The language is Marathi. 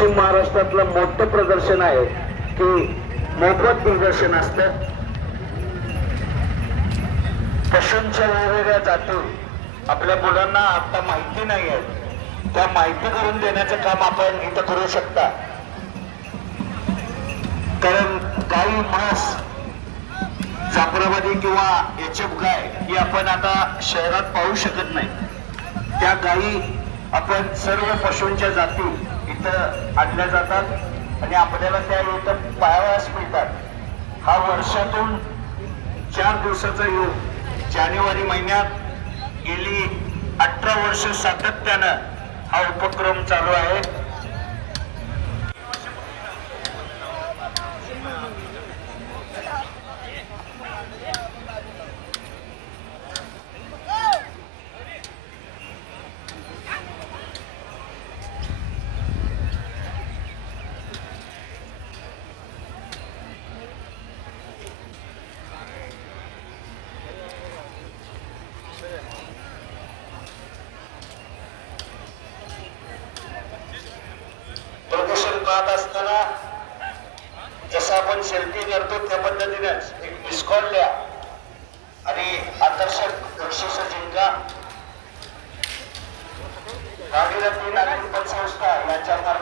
पश्चिम महाराष्ट्रातलं मोठं प्रदर्शन आहे की मोफत प्रदर्शन असतं. पशूंच्या वेगवेगळ्या जाती. आपल्या मुलांना आता माहिती नाही आहे. त्या माहिती करून देण्याचं काम आपण इथं करू शकता. कारण गाई म्हस जाफराबादी किंवा एच एफ गाय ही आपण आता शहरात पाहू शकत नाही. त्या गायी आपण सर्व पशूंच्या जाती इथं आणल्या जातात आणि आपल्याला त्या इथं पायावास मिळतात. हा वर्षातून चार दिवसाचा योग जानेवारी महिन्यात गेली अठरा वर्ष सातत्यानं हा उपक्रम चालू आहे प्रदर्शन पाहत असताना जसं आपण सेल्फी करतो त्या पद्धतीनेच. एक मिसकॉल द्या आणि आकर्षक बक्षीस जिंका. भागीरथी नागरिक संस्था यांच्या मार्फत आपल्यासाठी